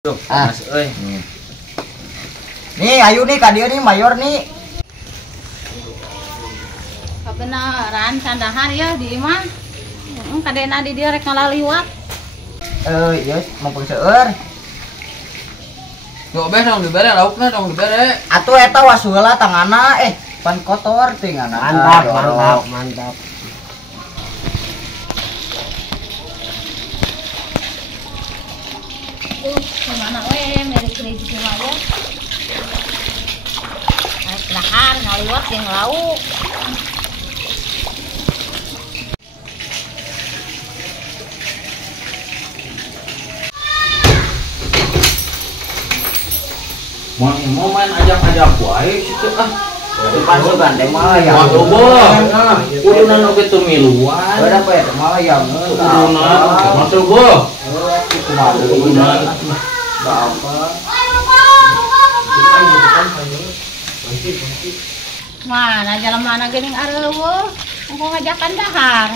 Mas euy. Nih, ayo nih ka dieu nih mayor nih. Kebenaran sandahar ya di imah. Kadena di dieu rek ngalaliwat. Ieu mumpung seueur. Yo beh dong dibere laukna dong dibere. Atuh eta wasula tangana pan kotor teh ngana. Mantap. Kemana we milik rezeki mah ya. Naik dahar ngaliwat jeung lauk. Mau main ajak-ajak wae situ ah. Depan sugan teh mah ya. Waduh boh. Kudunan oge teu miluan. Beda poe teh mah ya. Kudunan masuk boh. Kumaha kudunan. Apa? Mana jalan mana geuning areueuh. Engko ngajakan dahar.